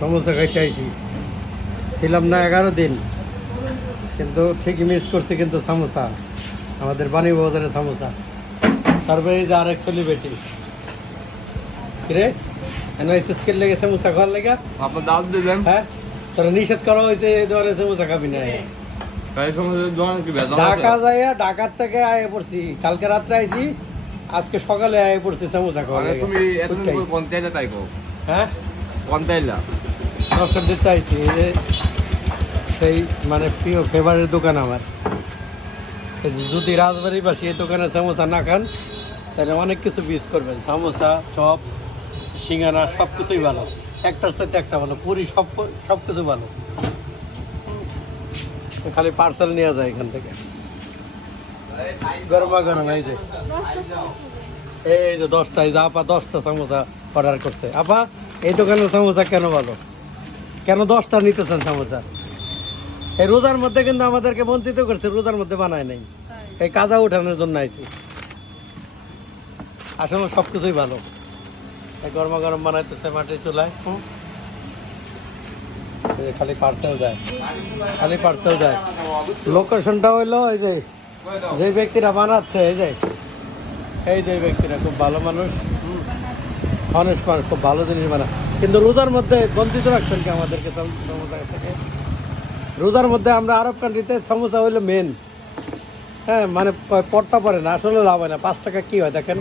সমোসা খাইতে আইছি, ছিলাম না 11 দিন, কিন্তু ঠিকই মিস করছি। কিন্তু সমোসা, আমাদের বাণী বাজারের সমোসা। তারপরে এই যে আরেক সেলিব্রিটি রে এনআইসিসকে লেগে সমোসা খাওয়ার লেগে আপনার দাওয়াত দিলেন। হ্যাঁ, তোরা নিষেধ করা হয়েছে এই ধরনের সমোসা খাবি না। এই সময় দোকান কি ভেজাল আছে? ঢাকা যাইয়া ঢাকার থেকে আয়ে পড়ছি, কালকে রাত্রে আইছি, আজকে সকালে আয়ে পড়ছি সমোসা খাওয়ার মানে লেগে। তুমি এতদিন পর পঞ্চায়েতে তাই কো হ্যাঁ, পঞ্চায়েতলা দর্শক দিতে আইছি। এই যে সেই মানে প্রিয় ফেভারিট দোকান আমার। এই যে যদি রাজবাড়িবাসী এই দোকানে সমোসা না খান তাহলে অনেক কিছু মিস করবেন। সমোসা, চপ, সিঙ্গারা সব কিছুই ভালো, একটার সাথে একটা ভালো, পুরি সব কিছু ভালো। খালি পার্সেল নেওয়া যায় এখান থেকে, গরমা গরম। এই যে 10টা, এই যে আপা 10টা সমোসা অর্ডার করছে। আপা, এই দোকানের সমোসা কেন ভালো, কেন 10টা নিতেছেন সমোসা? এই রোজার মধ্যে কিন্তু আমাদেরকে বঞ্চিত করছে, রোজার মধ্যে বানায় নাই, এই কাজা উঠানোর জন্য আইছি। আসলে সব কিছুই ভালো। এই গরমা গরম বানাইতেছে মাটির চুলায়। এই যে খালি পার্সেল যায়, খালি পার্সেল যায়। লোকেশনটা হইলো এই যে যে ব্যক্তিরা বানাচ্ছে, এই যে ব্যক্তিরা খুব ভালো মানুষ, honest মানুষ, খুব ভালো জিনিস বানায়। কিন্তু রোজার মধ্যে বঞ্চিত রাখছেন কি আমাদেরকে সমোসা থেকে? রোজার মধ্যে আমরা আরব কান্ট্রিতে সমোসা হইলো মেন। হ্যাঁ, মানে পড়তা পারে না, আসলে লাভ হয় না। 5 টাকা কি হয় দেখেন,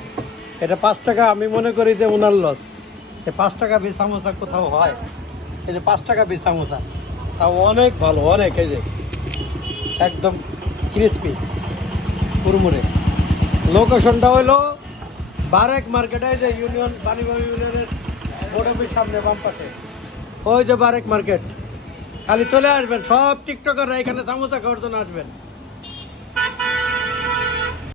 এটা 5 টাকা আমি মনে করি যে ওনার লস। এই 5 টাকা পিস সমোসা কোথাও হয়? এই যে 5 টাকা পিস সমোসা, তাও অনেক ভালো, অনেক। এই যে একদম ক্রিস্পি কুরমুরে। লোকেশনটা হইলো বারেক মার্কেট, এই যে ইউনিয়ন বাণীবাড়ি ইউনিয়নের বোর্ড অফিস সামনে বাম পাশে, ওই যে বারেক মার্কেট। খালি চলে আসবেন, সব টিকটকাররা এখানে সমোসা খাওয়ার জন্য আসবেন।